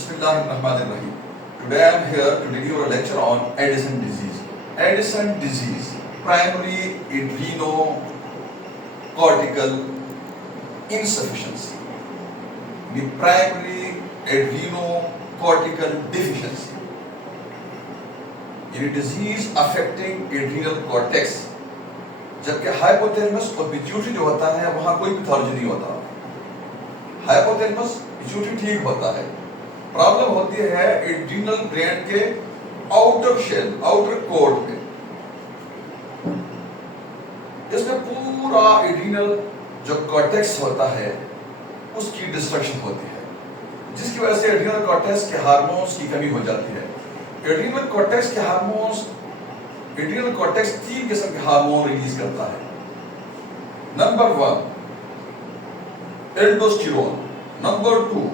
Bismillahirrahmanirrahim. Today I am here to deliver a lecture on Addison disease. Addison disease, primary adrenocortical insufficiency, the primary adrenocortical deficiency, ये disease affecting adrenal cortex, जबकि hypothalamus और pituitary जो होता है वहां कोई pathology नहीं होता। हाइपोथैलेमस पिट्यूटरी ठीक होता है, प्रॉब्लम होती है एड्रिनल ग्लैंड के आउटर शेल, आउटर कोर में। इसमें पूरा एड्रिनल जो कॉर्टेक्स होता है उसकी डिस्ट्रक्शन होती है, जिसकी वजह से एड्रिनल कॉर्टेक्स के हार्मोन्स की कमी हो जाती है। एड्रिनल कॉर्टेक्स के हार्मोन्स, एड्रिनल कॉर्टेक्स 3 किस्म के हार्मोन रिलीज करता है। Number 1 aldosterone, number 2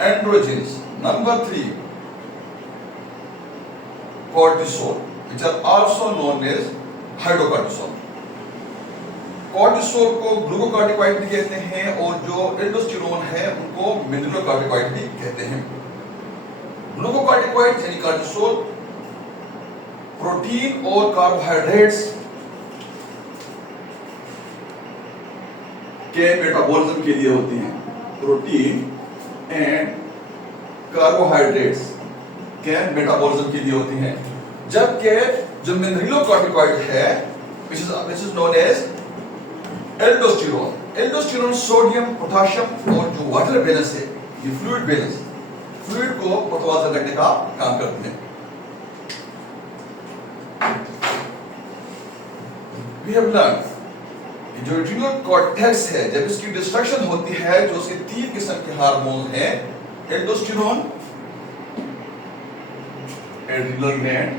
androgens, number 3 cortisol, which are also known as hydrocortisol. Cortisol को ग्लूकोकॉर्टिकॉइड भी कहते हैं और जो एल्डोस्टेरोन है उनको मिनरलोकॉर्टिकॉइड भी कहते हैं। ग्लूकोकॉर्टिकॉइड यानी कॉर्टिसोल प्रोटीन और कार्बोहाइड्रेट्स के मेटाबॉलिज्म के लिए होती हैं। प्रोटीन एंड कार्बोहाइड्रेट्स के मेटाबॉलिज्म के लिए होती हैं, जबकि जो मिनरलोकॉर्टिकॉइड है which is known as aldosterone, aldosterone sodium, potassium और जो वाटर बैलेंस है, ये फ्लूइड बैलेंस, फ्लूइड को मुतवाज़न रखने का काम करते हैं। We have learned कि जो एड्रिनल कॉर्टेक्स है, जब इसकी डिस्ट्रक्शन होती है, जो उसके 3 किस्म के हार्मोन हैं, aldosterone, adrenal gland,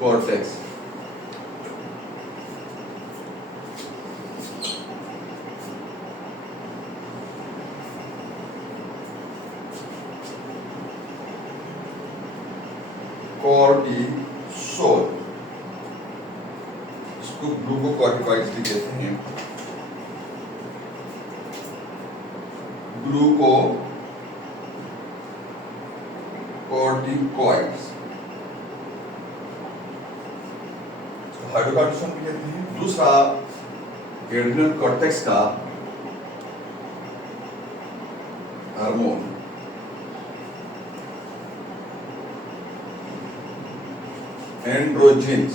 cortex. Cortisol, इसको ग्लूकोकॉर्टिकॉइड्स भी कहते हैं। ग्लूकोकॉर्टिकॉइड्स, हाइड्रोकॉर्टिसोल भी कहते हैं। दूसरा एड्रिनल कॉर्टेक्स का हार्मोन एंड्रोजेंस,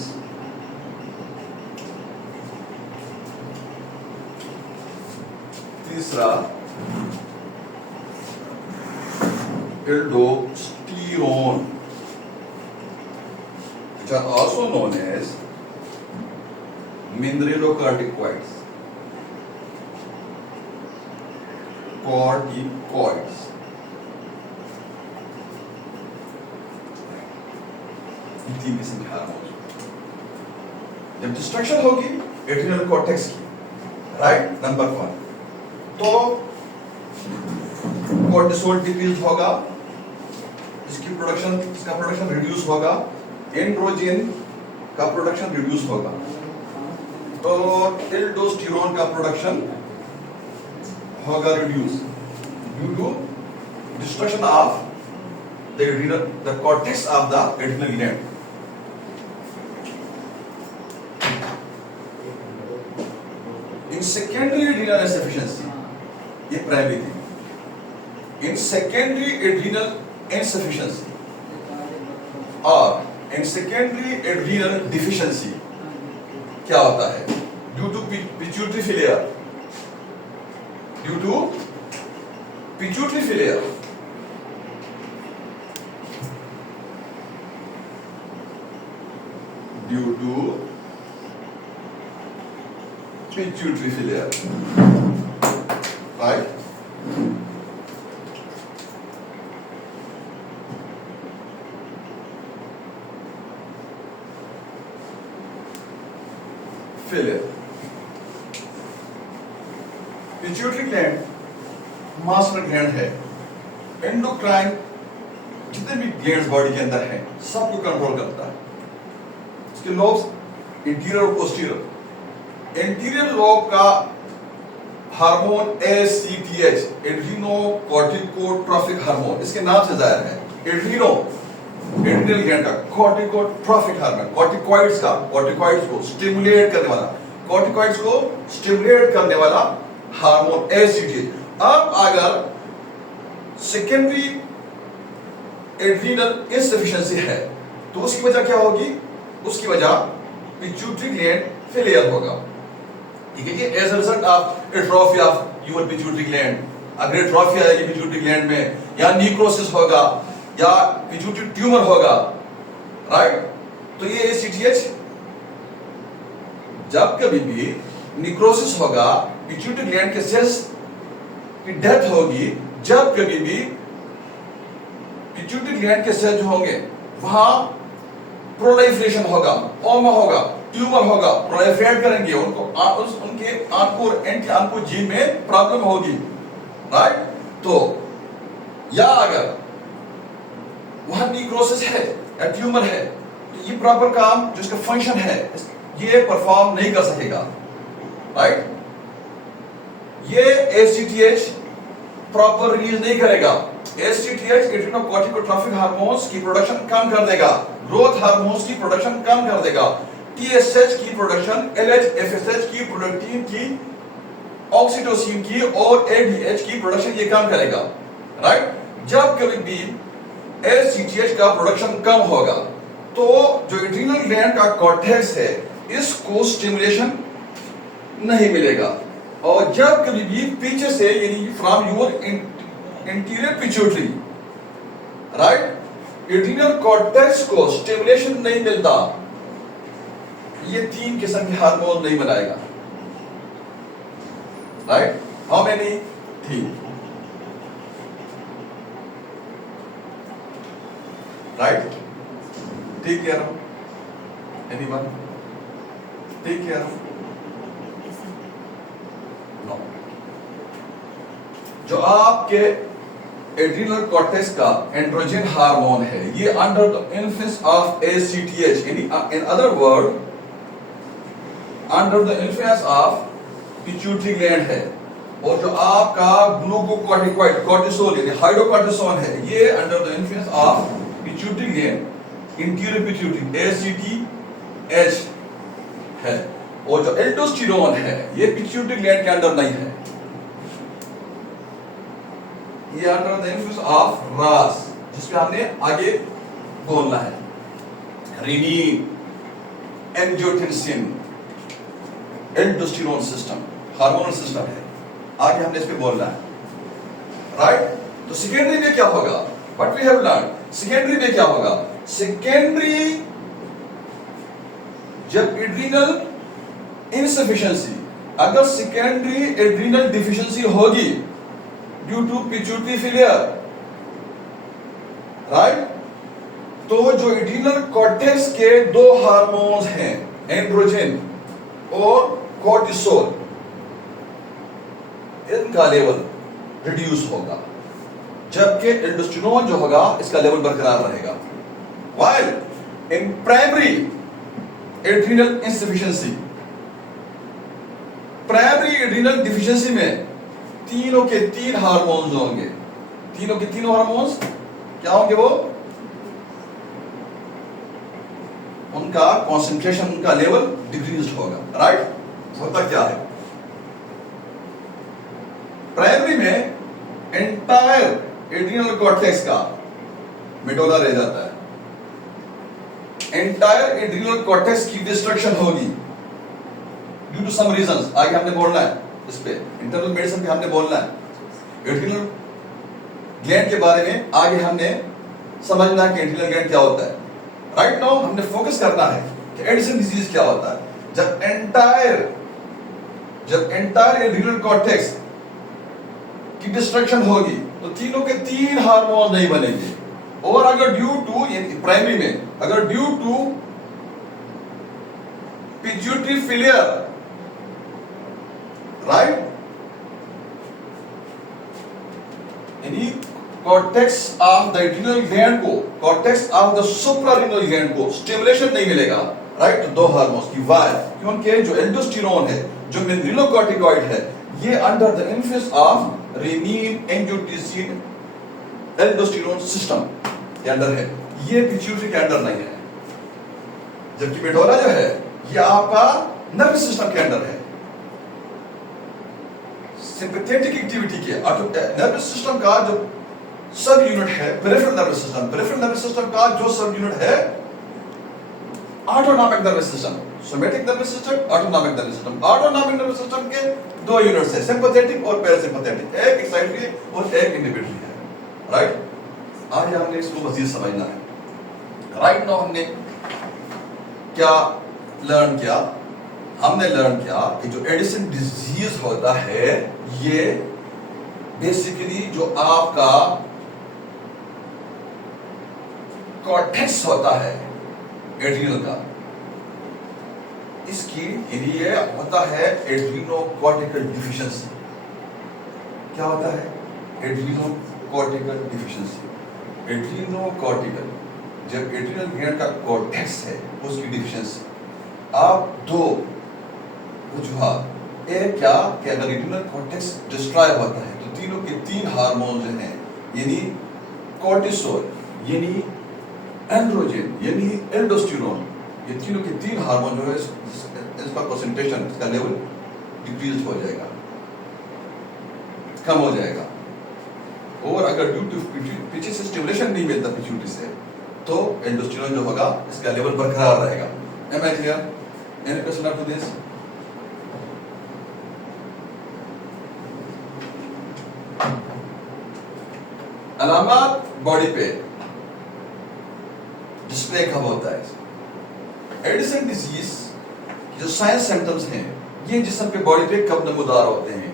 तीसरा aldosterone, which are also known as mineralocorticoids, corticoids। तीन किस्म के हार्मोन, जब डिस्ट्रक्शन होगी एड्रिनल कॉर्टेक्स की, राइट, नंबर 1, तो कॉर्टिसोल डिक्रीज होगा, इसका प्रोडक्शन रिड्यूस होगा, एंड्रोजन का प्रोडक्शन रिड्यूस होगा, तो एल्डोस्टेरोन का प्रोडक्शन होगा reduce due to destruction of the cortex of the adrenal gland. In secondary adrenal insufficiency, ये प्राइमरी थी। इन सेकेंडरी एड्रिनल insufficiency और इन सेकेंडरी एड्रिनल डिफिशिएंसी क्या होता है? Due to pituitary failure, due to pituitary failure, due to pituitary failure, right. Failure, pituitary gland master gland है, endocrine जितने भी glands body के अंदर हैं सबको कंट्रोल करता है। इसके लोब्स इंटीरियर और पोस्टीरियर। इंटीरियर लोब का हार्मोन ACTH, एड्रीनोकॉर्टिकोट्रोफिक हार्मोन, इसके नाम से जाहिर है। एड्रीनल ग्लैंड का कॉर्टिकोट्रोफिक हार्मोन, कॉर्टिकॉइड्स को स्टिमुलेट करने वाला, हार्मोन ACTH। अब अगर सेकेंडरी एड्रीनल इनसफिशिएंसी है तो उसकी वजह क्या होगी? उसकी वजह पिट्यूटरी ग्लैंड फेलियर होगा। ठीक है जी, as a result of atrophy of your pituitary gland. अगर एट्रोफी आएगी पिट्यूटरी ग्लैंड में, या निक्रोसिस होगा, या पिट्यूटरी ट्यूमर होगा, राइट? तो ये ACTH जब कभी भी निक्रोसिस होगा, पिट्यूटरी ग्लैंड के सेल्स की डेथ होगी, जब कभी भी पिट्यूटरी ग्लैंड के सेल जो होंगे वहां प्रोलिफरेशन होगा, ओमा होगा, ट्यूमर होगा, प्रोलिफरेट करेंगे, उनके आंकोर एंटी आंकोर जीन में प्रॉब्लम होगी, राइट? तो या अगर वहां निक्रोसिस है या ट्यूमर है तो ये प्रॉपर काम जो इसका फंक्शन है ये परफॉर्म नहीं कर सकेगा, राइट? ये ACTH प्रॉपर रिलीज नहीं करेगा। ACTH एड्रीनोकॉर्टिकोट्रोफिक हार्मोन्स की प्रोडक्शन कम कर देगा, ग्रोथ हार्मोन्स की प्रोडक्शन कम कर देगा, TSH की प्रोडक्शन, LH, FSH की, प्रोडक्टिन की, ऑक्सीटोसिन की और ADH की प्रोडक्शन ये कम करेगा, राइट? जब कभी भी ACTH का प्रोडक्शन कम होगा तो जो एड्रीनल ग्लैंड का कॉर्टेक्स है इसको स्टिमुलेशन नहीं मिलेगा, और जब कभी भी पीछे से यानी from your interior pituitary, right, adrenal cortex को स्टिमुलेशन नहीं मिलता, ये 3 किस्म के हार्मोन नहीं बनाएगा, राइट? How many? 3, राइट? ठीक है, एनीवन? ठीक है, नो। जो आपके एड्रीनल कॉर्टेक्स का एंड्रोजन हार्मोन है ये under the influence of ACTH, in other word under the influence of pituitary gland है, और जो आपका ग्लूकोकॉर्टिकॉइड कॉर्टिसोल यानी हाइड्रोकॉर्टिसोन है ये under the influence of pituitary gland, interior pituitary ACTH है, और जो एल्डोस्टेरोन है ये पिट्यूटरी ग्लैंड के अंदर नहीं है, ये under the influence of RAS, जिसमें हमने आगे बोलना है, renin, angiotensin, aldosterone system, hormonal system है, आगे हमने इस पे बोलना है, राइट? तो सेकेंडरी में क्या होगा? What we have learn, secondary में क्या होगा? सेकेंडरी जब एड्रीनल इनसफिशिएंसी, अगर सेकेंडरी एड्रीनल डिफिशिएंसी होगी due to pituitary failure, right, तो जो एड्रीनल कॉर्टेक्स के 2 हार्मोन्स हैं, एंड्रोजन और कॉर्टिसोल, इनका लेवल रिड्यूस होगा, जबकि एल्डोस्टेरोन जो होगा इसका लेवल बरकरार रहेगा। While in primary adrenal insufficiency, primary adrenal deficiency में तीनों के 3 हार्मोन्स होंगे, तीनों के तीनों हार्मोन्स क्या होंगे? वो उनका कॉन्सेंट्रेशन, उनका लेवल डिक्रीज होगा, राइट? होता क्या है? प्राइमरी में एंटायर एड्रीनल कॉर्टेक्स का मेडोला रह जाता है, एंटायर एड्रीनल कॉर्टेक्स की डिस्ट्रक्शन होगी ड्यू टू सम रीजंस, आगे हमने बोलना है इस पे, इंटरनल मेडिसिन पे हमने बोलना है, एड्रीनल ग्लैंड के बारे में आगे हमने समझना है कि एड्रीनल ग्लैंड क्या होता है। राइट नाउ हमने फोकस करना है कि एडिसन डिजीज क्या होता है। जब एंटायर एड्रीनल कॉर्टेक्स की डिस्ट्रक्शन होगी तो तीनों के 3 हार्मोन नहीं बनेंगे, और अगर ड्यू टू प्राइमरी में अगर due to pituitary failure, right, यानी cortex of the adrenal gland को, cortex of the suprarenal gland को स्टिमुलेशन नहीं मिलेगा, राइट, दो हार्मोन्स की। वाई? क्योंकि जो एल्डोस्टेरोन है, जो मिनरलोकॉर्टिकॉइड है, ये under the influence of rennin angiotensin aldosterone system के अंदर है, ये पिट्यूटरी के अंदर नहीं है। जबकि मेडोला जो है ये आपका नर्वस सिस्टम के अंदर है, सिंपैथेटिक एक्टिविटी के। नर्वस सिस्टम का जो सब यूनिट है peripheral nervous system, peripheral nervous system का जो सब यूनिट है autonomic nervous system, somatic nervous system, autonomic nervous system. Autonomic nervous system के दो यूनिट्स है, सिंपैथेटिक और पैरासिम्पैथेटिक, एक एक्साइटरी और एक इनहिबिटरी है, राइट। आज हमने इसको मजीद समझना है। राइट नाउ हमने क्या लर्न किया? हमने लर्न किया कि जो एडिसन डिजीज होता है ये बेसिकली जो आपका कॉर्टेक्स होता है एड्रिनल का, इसकी लिए होता है एड्रीनोकॉर्टिकल डिफिशिएंसी। क्या होता है? एड्रीनोकॉर्टिकल डिफिशिएंसी। एड्रीनोकॉर्टिकल, जब एड्रिनल ग्लैंड का कॉर्टेक्स है उसकी डिफिशिएंसी। आप दो वजूहात, एक क्या कि अगर एड्रिनल कॉर्टेक्स डिस्ट्रॉय होता है तो तीनों के तीन हार्मोन जो हैं, यानी कॉर्टिसोल, यानी एंड्रोजन, यानी एल्डोस्टेरोन, ये तीनों के तीन हार्मोन जो है इसका कंसंट्रेशन, इसका लेवल डिक्रीज हो जाएगा, कम हो जाएगा। और अगर ड्यू टू पीछे से स्टिमुलेशन नहीं मिलता पिट्यूटरी से, तो एल्डोस्टेरोन जो होगा इसका लेवल बरकरार रहेगा। Am I clear? Any question up to this? अलामत बॉडी पे डिस्प्ले कब होता है? एडिसन डिजीज जो साइंस सिम्टम्स हैं ये जिस्म पे बॉडी पे कब नमूदार होते हैं?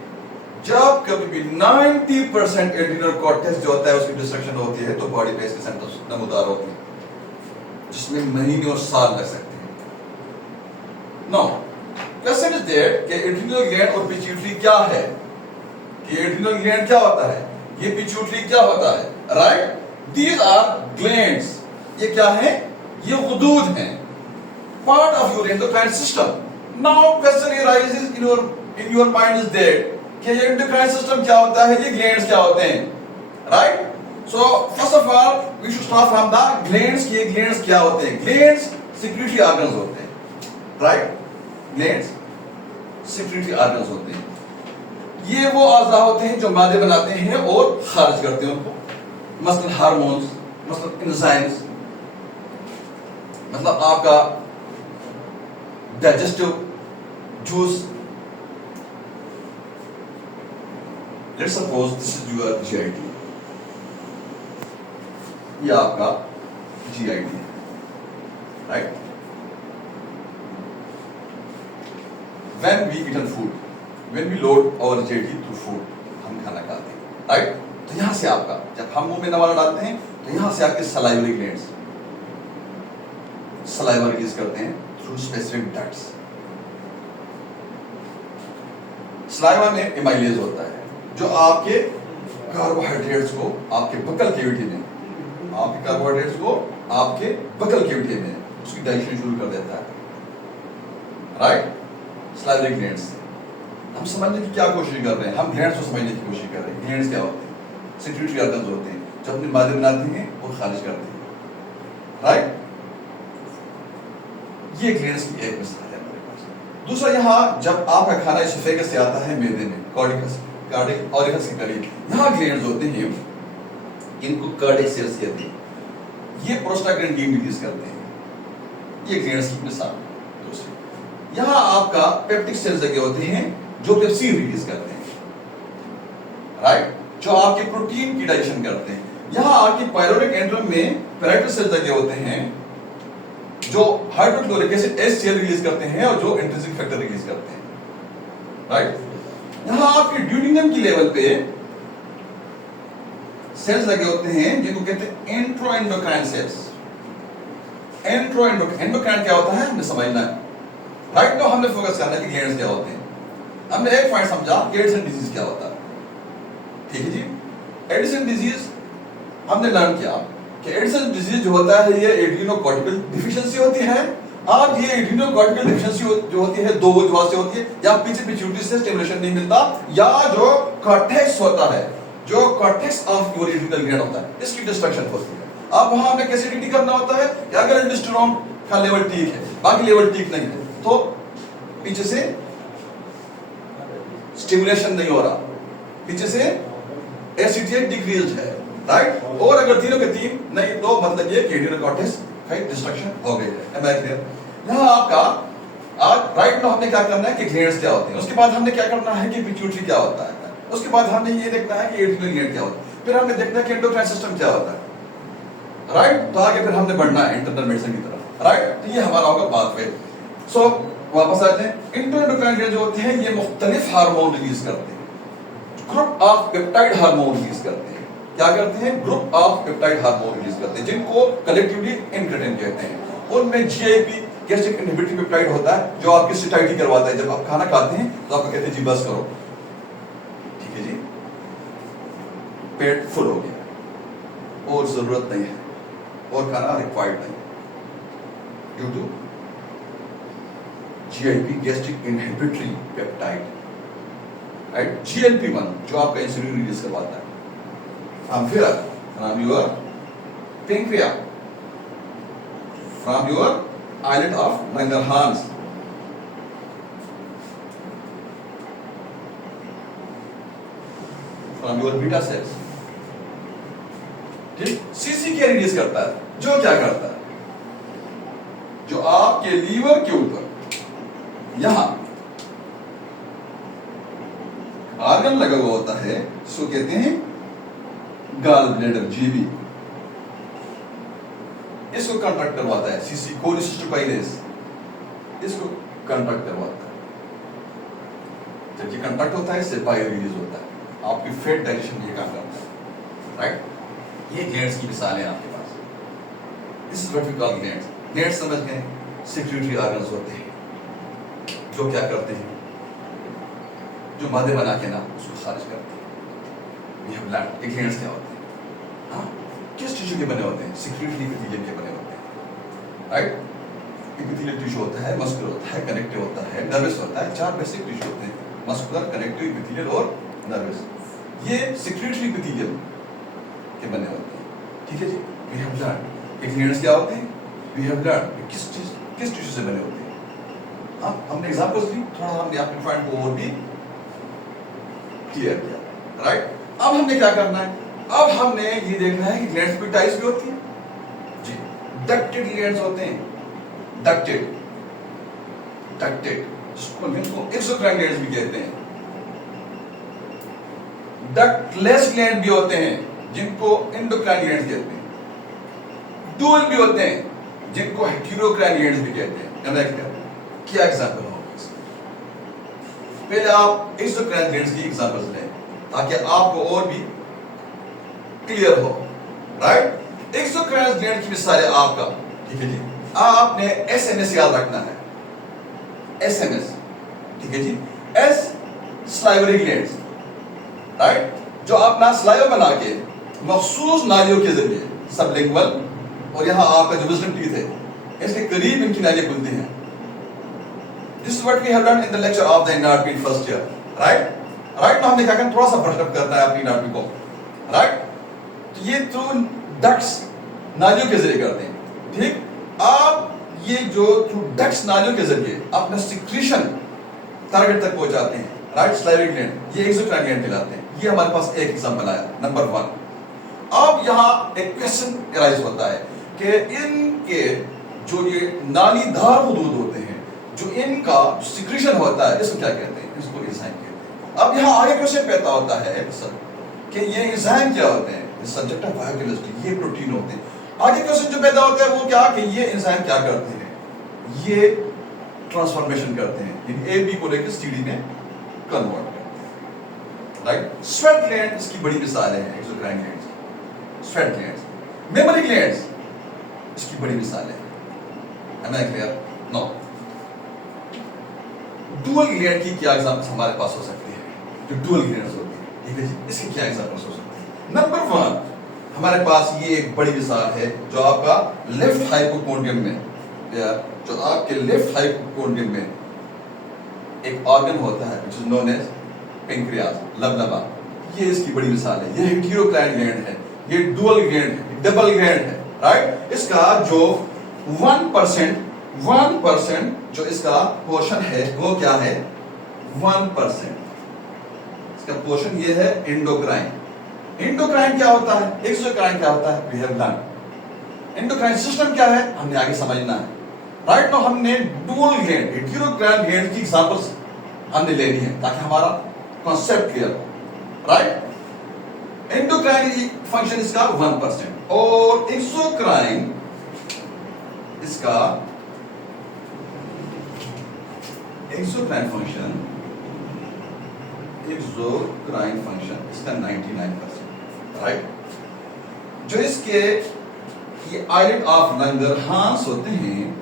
जब कभी भी 90% एड्रिनल कॉर्टेक्स जो होता है उसकी डिस्ट्रक्शन होती है तो बॉडी पे इसके सिम्टम्स नमूदार होते हैं, जिसमें महीने और साल लग सकते हैं। नो क्वेश्चन इज देयर कि एड्रिनल ग्लैंड और पिट्यूटरी क्या है? कि एड्रिनल ग्लैंड क्या होता है, ये पिट्यूटरी क्या होता है, राइट? These are glands. ये क्या है? ये गुदूद हैं, part of your endocrine system. Now question arises in your mind is that कि ये एंडोक्राइन सिस्टम क्या होता है, ये ग्लैंड्स क्या होते हैं, right? So first of all we should start from the glands. ये ग्लैंड्स क्या होते हैं? ग्लैंड्स सेक्रेटरी ऑर्गन्स होते हैं, राइट? ग्लैंड्स सेक्रेटरी ऑर्गन्स होते हैं। ये वो अज़ा होते हैं जो मादे बनाते हैं और खारिज करते हैं उनको, मसलन हार्मोन्स, मसलन एंजाइम्स, मतलब आपका digestive juice. Let's suppose this is your GIT, ये आपका जीआईटी है, right? When we eat food, when we load our GIT through food, हम खाना खाते हैं, राइट? तो यहां से आपका जब हम मुंह में नवाला डालते हैं तो यहां से आपके सलाइवरी ग्लैंड्स सलाइवा रिलीज करते हैं थ्रू स्पेसिफिक डक्ट्स। सलाइवा में एमाइलेज होता है जो आपके कार्बोहाइड्रेट्स को आपके बकल कैविटी में, आपके कार्बोहाइड्रेट्स को आपके बकल कैविटी में उसकी डाइजेशन शुरू कर देता है, राइट? Salivary glands. हम समझने की क्या कोशिश कर रहे हैं? हम ग्लैंड्स को समझने की कोशिश कर रहे हैं। ग्लैंड्स क्या होते हैं? सेक्रेटरी ऑर्गन्स होते हैं जो अपने मादे बनाते हैं और खारिज करते हैं, राइट? ये ग्लैंड्स की एक मिसाल है हमारे पास। दूसरा, यहाँ जब आपका खाना एसोफेगस से आता है मेदे में, कार्डिक ऑरिफिस के करीब, यहाँ ग्लैंड्स होते हैं, इनको कार्डिक सेल्स कहते हैं। ये प्रोस्टाग्लैंडिन रिलीज करते हैं, ये ग्लैंड्स की मिसाल। दूसरी, यहाँ आपका पेप्टिक सेल्स लगे होते हैं जो पेप्सिन रिलीज करते हैं, राइट? जो आपके प्रोटीन की डाइजेशन करते हैं। यहाँ आपकी पायरोनिक एंड्रम में पैराइटल सेल्स लगे होते हैं जो हाइड्रोक्लोरिक एसिड HCl रिलीज करते हैं और जो इंट्रिंसिक फैक्टर रिलीज करते हैं, राइट? यहाँ आपके ड्यूडिनम की लेवल पे सेल्स लगे होते हैं जिनको कहते हैं एंट्रोएंडोक्राइन सेल्स। एंट्रोएंडोक्राइन क्या होता है हमें समझना है, राइट? तो हमने फोकस करना है कि ग्लैंड्स क्या होते हैं। हमने एक पॉइंट समझा कि एडिसन डिजीज क्या होता है, ठीक है जी? एडिसन डिजीज हमने लर्न किया कि एडिसन डिजीज जो होता है ये एड्रीनोकॉर्टिकल डिफिशिएंसी होती है अब ये एड्रीनोकॉर्टिकल डेफिशिएंसी जो होती है दो वजह से होती है, या पीछे पिट्यूटरी से स्टिमुलेशन नहीं मिलता, या जो कॉर्टेक्स होता है, जो cortex of your adrenal gland होता है, इसकी डिस्ट्रक्शन होती है। अब वहां हमें कैसे डिटेक्ट करना होता है कि अगर एल्डोस्टेरोन का लेवल ठीक है, बाकी लेवल ठीक नहीं है, तो पीछे से स्टिमुलेशन नहीं हो रहा, पीछे से एसिडिटी डिक्रीज है, राइट। और अगर तीनों के तीन नहीं, तो मतलब ये एड्रिनल कॉर्टेक्स का डिस्ट्रक्शन हो गई है। Am I clear? यहां आपका आज राइट में हमने क्या करना है कि ग्लैंड्स क्या होते हैं, उसके बाद हमने क्या करना है कि पिट्यूटरी क्या होता है, उसके बाद हमने ये देखना है कि एड्रिनल ग्लैंड क्या होता है, फिर हमने देखना है कि एंडोक्राइन सिस्टम क्या होता है, राइट। तो आगे फिर हमने बढ़ना है इंटरनल मेडिसिन की तरफ, राइट। तो ये हमारा होगा पाथवे। सो वापस आते हैं, इंटरएंडोक्राइन ग्लैंड जो होते हैं ये मुख्तलिफ हार्मोन रिलीज करते हैं, group of peptide hormone release करते हैं। क्या करते हैं? Group of peptide hormone release करते हैं, जिनको कलेक्टिवली इंक्रेटिन कहते हैं। उनमें जीआईपी गैस्ट्रिक इनहिबिटरी पेप्टाइड होता है, जो आपकी सैटिस्फाइड करवाता है। जब आप खाना खाते हैं तो आपको कहते हैं जी बस करो, ठीक है जी, पेट फुल हो गया और जरूरत नहीं है और खाना रिक्वायर्ड नहीं, due to GIP gastric inhibitory peptide, right. GLP-1 जो आपका इंसुलिन रिलीज करवाता है। From your pancreas, from your islet of Langerhans, from your beta cells, ठीक। सीसी क्या रिलीज करता है? जो क्या करता है, जो आपके लीवर के ऊपर यहां आर्गन लगा हुआ होता है, इसको कहते हैं गॉल ब्लैडर, जीबी। इसको कंट्रैक्ट करवाता है सीसी, कोलिसिस्टोकाइनेज, इसको कंट्रैक्ट करवाता है। जब ये कंट्रैक्ट होता है इससे बाइल रिलीज होता है, आपकी फैट डाइजेशन ये काम करता है, राइट। ये ग्लैंड्स की मिसाल है आपके पास। This is what we call glands. Glands समझ गए? सेक्रेटरी ऑर्गन्स होते हैं जो क्या करते हैं, जो मादे बना के ना उसको खारिज करते हैं। ये ब्लड ग्लैंड्स क्या होते हैं? हाँ, किस टिश्यू के बने होते हैं? सेक्रेटरी एपिथेलियम के बने होते हैं, राइट। एपिथेलियल टिश्यू होता है, मस्कुलर होता है, कनेक्टिव होता है, नर्वस होता है। चार बेसिक टिश्यू होते हैं, मस्कुलर, कनेक्टिव, एपिथेलियल और नर्वस। ये सेक्रेटरी एपिथेलियम के बने होते हैं, ठीक है जी। वी हैव लर्न ग्लैंड्स क्या होते हैं, वी हैव लर्न किस टिश्यू से बने होते हैं। हाँ, हमने एग्जांपल्स दी, थोड़ा हमने अपने पॉइंट को और भी क्लियर किया, राइट। अब हमने क्या करना है? अब हमने ये देखना है कि ग्लैंड्स में टाइप्स भी होती हैं जी। डक्टेड ग्लैंड्स होते हैं, डक्टेड जिनको एक्सोक्राइन ग्लैंड्स भी कहते हैं। डक्टलेस ग्लैंड भी होते हैं, जिनको एंडोक्राइन ग्लैंड्स कहते हैं। डुअल भी होते हैं, जिनको हेटेरोक्राइन ग्लैंड्स भी कहते हैं। क्या एग्जांपल होगा? पहले आप एक्सोक्राइन ग्लैंड्स की एग्जांपल्स लें ताकि आपको और भी क्लियर हो, राइट। एक्सोक्राइन ग्लैंड की मिसाल है आपका, ठीक है जी। आपने SMS याद रखना है, SMS, ठीक है जी। S सलाइवरी ग्लैंड्स, राइट, जो अपना सलाइवा बना के मखसूस नालियों के जरिए सबलिंगुअल और यहां आपका जो विजडम टीथ है इसके करीब इनकी नालियां खुलती हैं। This is what we have learned in the lecture of the anatomy in first year, right? Right now हमने क्या करना, थोड़ा सा ब्रश अप करना है अपनी anatomy को, right? तो ये थ्रू डक्ट्स नालियों के जरिए करते हैं, ठीक। आप ये जो थ्रू डक्ट्स नालियों के जरिए अपना सिक्रीशन टारगेट तक पहुंचाते हैं, राइट। सलाइवरी ग्लैंड, ये एक्सोक्राइन ग्लैंड कहलाते हैं। ये हमारे पास एक एग्जांपल आया, नंबर 1। अब यहाँ एक क्वेश्चन अराइज होता है कि इनके जो ये नालीदार हुदूद होते हैं, जो इनका सिक्रीशन होता है, इसको क्या कहते हैं? इसको एंजाइम कहते हैं। अब यहाँ आगे क्वेश्चन पैदा होता है सर कि ये एंजाइम क्या होते हैं? सब्जेक्ट ऑफ बायोकेमिस्ट्री, ये प्रोटीन होते हैं। आगे क्वेश्चन जो पैदा होता है वो क्या कि ये एंजाइम क्या करते हैं? ये ट्रांसफॉर्मेशन करते हैं, यानी AB को लेकर CD में कन्वर्ट करते हैं, राइट। स्वेट ग्लैंड इसकी बड़ी मिसाल है, exocrine glands, sweat glands. Mammary glands इसकी बड़ी मिसाल है। Am I clear? No. Dual gland की क्या एग्जांपल्स हमारे पास हो सकती है? जो डुअल ग्लैंड्स होती है, ठीक है जी, इसकी क्या एग्जांपल्स हो सकती है? नंबर 1 हमारे पास ये एक बड़ी मिसाल है जो आपका लेफ्ट हाइपोकोंड्रियम में या जो आपके लेफ्ट हाइपोकोंडियम में एक ऑर्गन होता है which is known as pancreas, लबलबा, ये इसकी बड़ी मिसाल है। ये हेटेरोक्राइन ग्लैंड है, ये डुअल ग्लैंड है, डबल ग्लैंड है, राइट। इसका जो 1% जो इसका पोर्शन है वो क्या है? 1%। इसका पोर्शन ये है एंडोक्राइन। एंडोक्राइन क्या होता है? एक्सोक्राइन क्या होता है? We have learn. Endocrine system क्या है हमने आगे समझना है, राइट। तो हमने डुअल ग्लैंड, हेटेरोक्राइन ग्लैंड की एग्जांपल्स हमने लेनी है ताकि हमारा कॉन्सेप्ट क्लियर हो, राइट। एंडोक्राइन फंक्शन इसका 1% और एक्सोक्राइन इसका एक्सोक्राइन फंक्शन इसका 99%, राइट। जो इसके ये आइलेट ऑफ लंगरहांस होते हैं,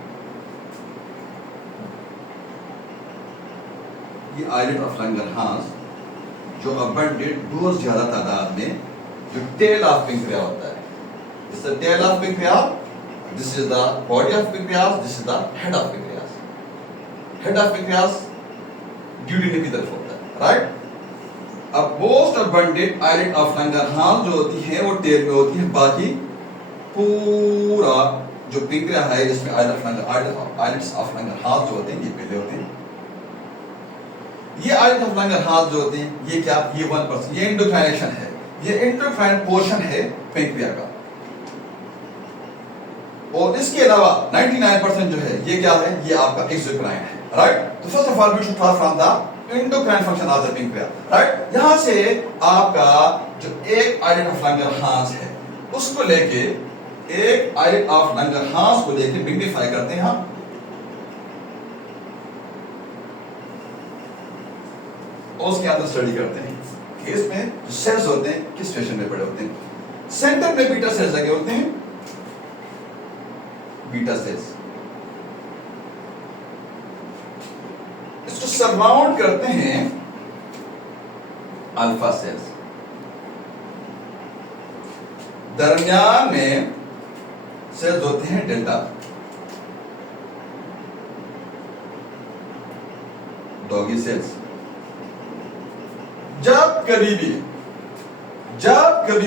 ये आइलेट ऑफ लंगरहांस जो अबंडेंट बहुत ज्यादा तादाद में जो टेल ऑफ पेंक्रिया होता है, this is the tail of pancreas, this is the body of pancreas, this is the head of pancreas. Head of pancreas duodenum की तरफ होता है, राइट। अब most abundant islet of Langerhans जो होती है वो टेल में होती है, बाकी पूरा जो पेंक्रिया है जिसमें आइलेट्स ऑफ लंगरहांस जो होते हैं ये पहले होते हैं। ये आइलेट ऑफ लंगरहांस जो होते हैं ये क्या? ये 1%, ये एंडोक्राइनेशन है, ये एंडोक्राइन पोर्शन है पेंक्रिया का। और इसके अलावा 99% जो है ये क्या है? ये आपका एक्सोक्राइन है, राइट। तो first of all we should start from the endocrine function of the pancreas, right. यहां से आपका जो एक आइलेट ऑफ लंगरहांस है उसको लेके, एक आइलेट ऑफ लंगरहांस को लेके मैग्नीफाई करते हैं हम, और उसके अंदर स्टडी करते हैं कि इसमें जो सेल्स होते हैं किस स्टेशन में पड़े होते हैं। सेंटर में बीटा सेल्स लगे होते हैं, बीटा सेल्स इसको सराउंड करते हैं अल्फा सेल्स। दरमियान में सेल्स होते हैं डेल्टा, डॉगी सेल्स। जब कभी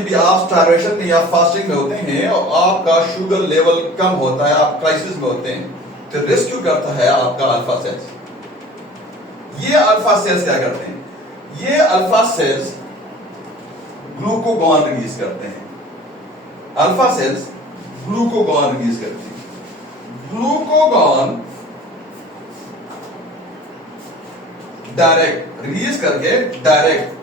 भी आप स्टारवेशन में या फास्टिंग में होते हैं और आपका शुगर लेवल कम होता है, आप क्राइसिस में होते हैं, तो रेस्क्यू करता है आपका अल्फा सेल्स। ये अल्फा सेल्स क्या करते हैं? ये अल्फा सेल्स ग्लूकोगॉन रिलीज करते हैं। अल्फा सेल्स ग्लूकोगॉन रिलीज करती है। ग्लूकोगॉन डायरेक्ट रिलीज करके डायरेक्ट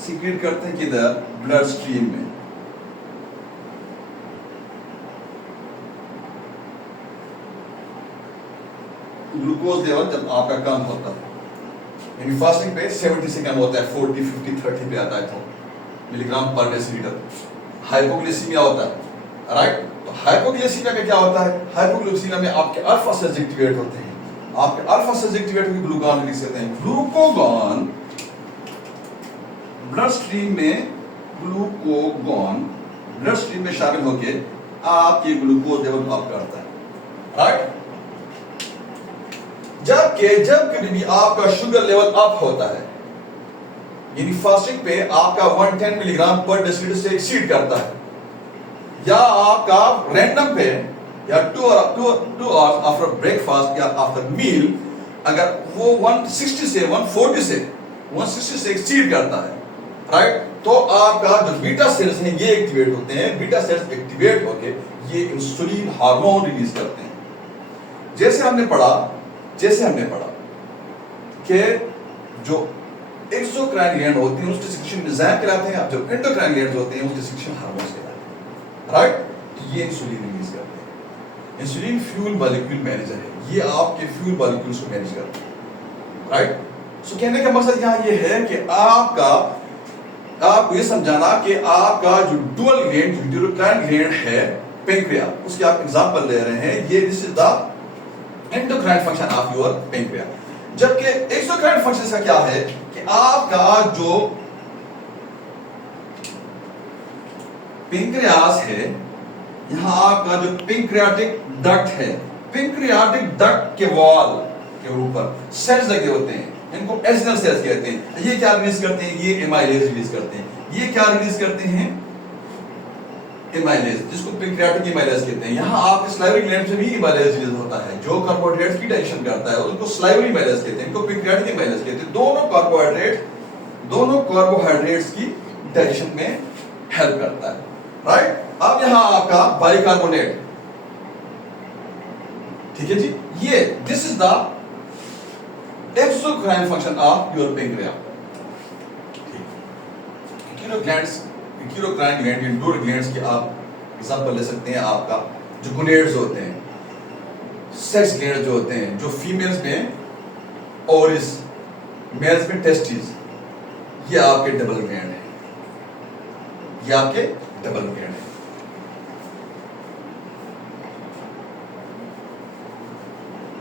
सीक्रेट करते हैं किधर? ब्लड स्ट्रीम में। ग्लूकोज लेवल जब आपका कम होता है, यानी फास्टिंग पे 70 से कम होता है, 40, 50, 30 पे आता है तो मिलीग्राम पर डेसीलीटर। हाइपोग्लिसीमिया होता है, राइट। तो हाइपोग्लिसीमिया का क्या होता है? हाइपोग्लिसीमिया में आपके अल्फा सेल्स एक्टिवेट होते हैं, आपके अल्फा सेल्स एक्टिवेट होकर ग्लूकागॉन रिलीज करते हैं। ग्लूकोगॉन ब्लड स्ट्रीम में, ग्लूकोगॉन ब्लड स्ट्रीम में शामिल होकर आपके ग्लूकोज लेवल अप करता है, राइट। जब कभी भी आपका शुगर लेवल अप होता है, यानी फास्टिंग पे आपका 110 मिलीग्राम पर डेसीलीटर से एक्सीड करता है, या आपका रैंडम पे या 2 आवर्स आफ्टर ब्रेकफास्ट या आफ्टर मील अगर वो 160 से 140 से एक्सीड करता है, राइट, तो आपका जो बीटा सेल्स हैं ये एक्टिवेट होते हैं। बीटा सेल्स एक्टिवेट होके ये इंसुलिन हार्मोन रिलीज करते हैं। जैसे हमने पढ़ा कि जो एक्सोक्राइन ग्लैंड होती हैं उसके सेक्रेशन एंजाइम कहलाते हैं, अब जो एंडोक्राइन ग्लैंड होते हैं उसके सेक्रेशन हार्मोन्स कहलाते हैं, राइट। तो ये इंसुलिन रिलीज करते हैं। इंसुलिन फ्यूल मॉलिक्यूल मैनेजर है, ये आपके फ्यूल मॉलिक्यूल्स को मैनेज करते हैं, राइट। सो कहने का मकसद यहाँ ये है कि आपको ये समझाना कि आपका जो डुअल ग्लैंड, जो हेटेरोक्राइन ग्लैंड है पेंक्रिया, उसके आप एग्जांपल ले रहे हैं, ये this is the endocrine function of your pancreas. जबकि एक्सोक्राइन फंक्शन का क्या है कि आपका जो पेंक्रियास है यहाँ आपका जो पिंक्रियाटिक डक्ट है, पिंक्रियाटिक डक्ट के वॉल के ऊपर सेल्स लगे होते हैं, इनको एसिनल सेल्स कहते हैं। ये क्या रिलीज करते हैं? ये एमाइलेज रिलीज करते हैं। ये क्या रिलीज करते हैं? एमाइलेज, जिसको पिंक्रियाटिक एमाइलेज कहते हैं। यहाँ आपके स्लाइवरी ग्लैंड से भी एमाइलेज रिलीज होता है, जो कार्बोहाइड्रेट्स की डाइजेशन करता है, उसको स्लाइवरी एमाइलेज कहते हैं, इनको पिंक्रियाटिक एमाइलेज कहते हैं। दोनों कार्बोहाइड्रेट्स की डाइजेशन में हेल्प करता है, राइट। अब यहाँ आपका बाइकार्बोनेट, ठीक है जी, ये this is the exocrine function of your pancreas. Exocrine gland, indoor glands की आप एग्जांपल ले सकते हैं। आपका जो गोनेड्स होते हैं, सेक्स ग्लैंड जो होते हैं, जो फीमेल्स में ओरिस, मेल्स में टेस्टिस, ये आपके डबल ग्लैंड है, ये आपके डबल ग्लैंड है।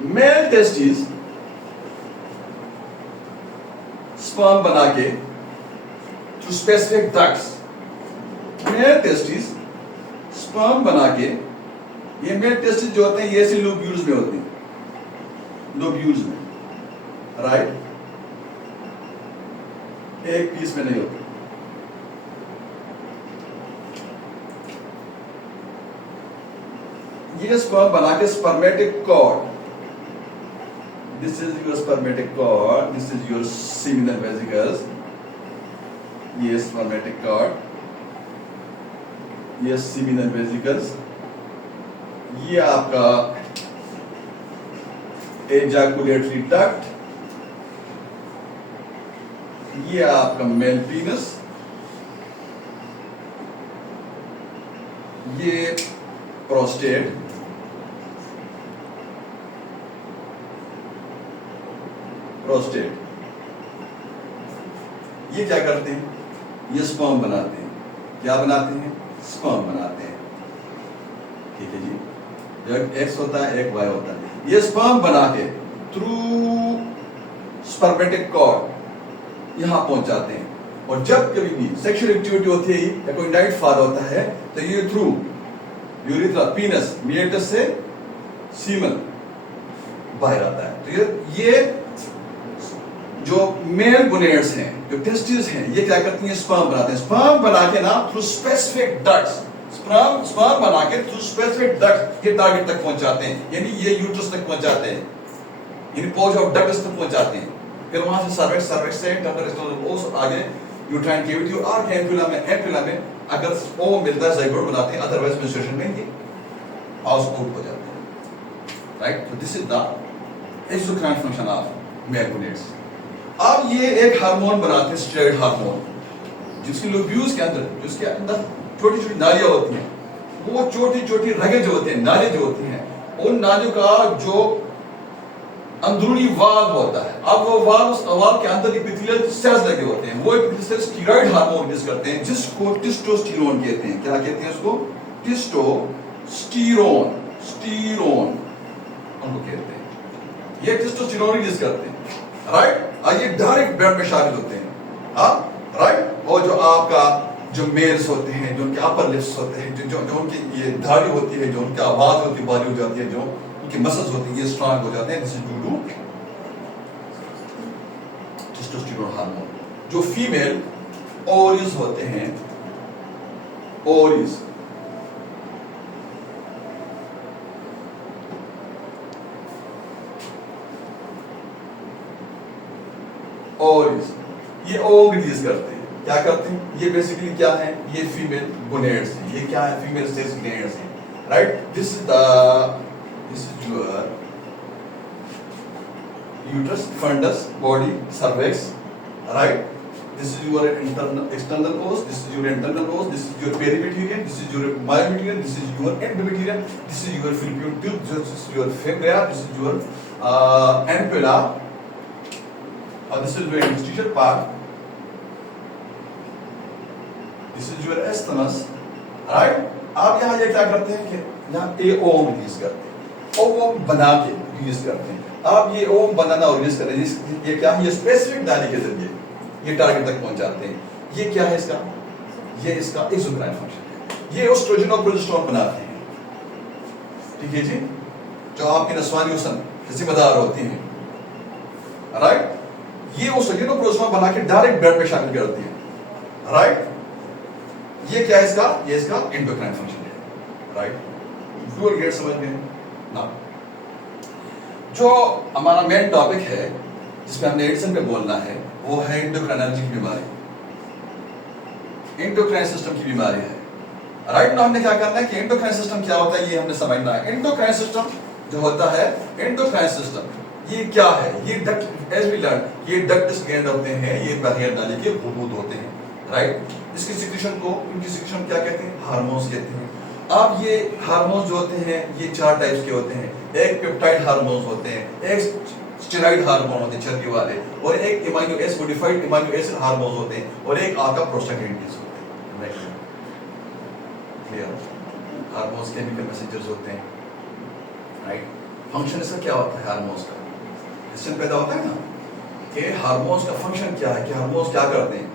मेल टेस्टिस स्पर्म बना के through specific ducts, mail testis sperm बना के, ये मेल टेस्टिस जो होते हैं ये ऐसे लोब्यूल्स में होते हैं, लोब्यूल्स में, राइट, एक पीस में नहीं होते। ये स्पर्म बना के spermatic cord, this is your spermatic cord, this is your seminal vesicles, ये spermatic cord, ये seminal vesicles, ये आपका ejaculatory duct, ये आपका male penis, ये prostate, प्रोस्टेट, ये क्या करते हैं? ये स्पर्म बनाते हैं। क्या बनाते हैं? स्पर्म बनाते हैं, ठीक है जी। एक एक्स होता है, एक वाई होता है। ये स्पर्म बना के थ्रू स्पर्मेटिक कॉर्ड यहां पहुंचाते हैं, और जब कभी भी सेक्सुअल एक्टिविटी होती है या कोई नाइट फॉल होता है तो ये थ्रू यूरिथ्रा, पीनस, मिएटस से सीमन बाहर आता है। तो ये जो मेल गोनेड्स हैं, जो टेस्टिस हैं, ये क्या करती हैं? स्पर्म बनाते हैं। स्पर्म बना के ना थ्रू स्पेसिफिक डक्ट्स, स्पर्म बना के थ्रू स्पेसिफिक डक्ट्स ये टारगेट तक पहुंचाते हैं, यानी ये यूट्रस तक पहुंचाते हैं, यानी पोज ऑफ डक्ट्स तक पहुंचाते हैं। फिर वहां से सर्विक्स, सर्विक्स से इंटरस्टोमस आगे यूट्राइन कैविटी और एम्पुला में अगर ओ मिलता है ज़ाइगोट बनाते हैं, अदरवाइज मेंस्ट्रुएशन में ये पास आउट हो जाते हैं, राइट। तो this is the exocrine function of male gonads. अब ये एक हार्मोन बनाते हैं, स्टेरॉइड हार्मोन, जिसकी लोब्यूल्स के अंदर, जिसके अंदर छोटी छोटी नालियां होती हैं, वो छोटी छोटी रगें जो होती हैं, नालियां जो होती हैं, उन नालियों का जो अंदरूनी वाल्व होता है, अब वो वाल्व, उस वाल्व के अंदर एपिथेलियल सेल्स लगे होते हैं, वो epithelial cells steroid hormone release करते हैं, जिसको टेस्टोस्टेरोन कहते हैं। क्या कहते हैं उसको? टेस्टोस्टेरोन, स्टीरोन उनको कहते हैं। ये टेस्टोस्टेरोन रिलीज करते हैं, राइट। ये डायरेक्ट ब्लड में शामिल होते हैं, हाँ, राइट। और जो आपका जो मेल्स होते हैं, जो उनके अपर लिप्स होते हैं, जो उनकी ये धारी होती है, जो उनकी आवाज होती है, बारी हो जाती है, जो उनकी मसल्स होती है, ये स्ट्रांग हो जाते हैं। This is due to testosterone hormone. जो फीमेल ओवरीज होते हैं, ओवरीज, ओवरीज, ये ओवम रिलीज करते हैं। क्या करते हैं? ये बेसिकली क्या है? ये फीमेल गोनेड्स हैं। ये क्या है? फीमेल सेक्स ग्लैंड्स हैं, right. This is your uterus, fundus, body, cervix, right. This is your external os, this is your internal os, this is your perimetrium, this is your myometrium, this is your endometrium, this is your fallopian tube, this is your fimbria, this is your ampulla, और this is your interstitial part, this is your isthmus, right। आप यहाँ ये क्या करते हैं कि यहाँ ए ओम release करते हैं, ओम बना के रिलीज करते हैं। आप ये ओम बनाना और रिलीज करते हैं, ये क्या है? ये स्पेसिफिक नाली के जरिए ये टारगेट तक पहुंचाते हैं। ये क्या है इसका? ये इसका एक्सोक्राइन फंक्शन है। ये एस्ट्रोजन और प्रोजेस्टेरोन बनाते हैं, ठीक है जी, जो आपकी नस्वानी उसन जिम्मेदार होती हैं, राइट, ये वो सोलिनोप्रोसोमा बना के डायरेक्ट ब्लड में शामिल करती है, राइट। ये क्या है इसका, ये इसका एंडोक्राइन फंक्शन है, राइट। डुअल गेट समझ गए ना। जो हमारा मेन टॉपिक है जिसमें हमने एडिसन पे बोलना है वो है एंडोक्राइनर्जी की बीमारी, एंडोक्राइन सिस्टम की बीमारी है, राइट ना। हमने क्या करना है कि एंडोक्राइन सिस्टम क्या होता है ये हमने समझना है। एंडोक्राइन सिस्टम जो होता है, एंडोक्राइन सिस्टम ये क्या है, ये डक्ट, एज वी लर्न, ये डक्ट्स ग्लैंड होते हैं, ये बाहर नाली के खतूत होते हैं, राइट। इसकी सिक्रीशन को, इनकी सिक्रीशन क्या कहते हैं, हार्मोन्स कहते हैं। अब ये हार्मोन्स जो होते हैं ये 4 टाइप्स के होते हैं। एक पेप्टाइड हार्मोन्स होते हैं, एक स्टेरॉइड हार्मोन होते हैं चर्बी वाले, और एक amino acid modified amino acid hormones होते हैं, और एक आपका प्रोस्टाग्लैंडिन्स होते हैं। क्लियर? हार्मोन्स केमिकल मैसेंजर्स होते हैं, राइट। फंक्शन इसका क्या होता है हार्मोन्स का, क्वेश्चन पैदा होता है ना कि हार्मोन्स का फंक्शन क्या है, कि हार्मोन्स क्या करते हैं,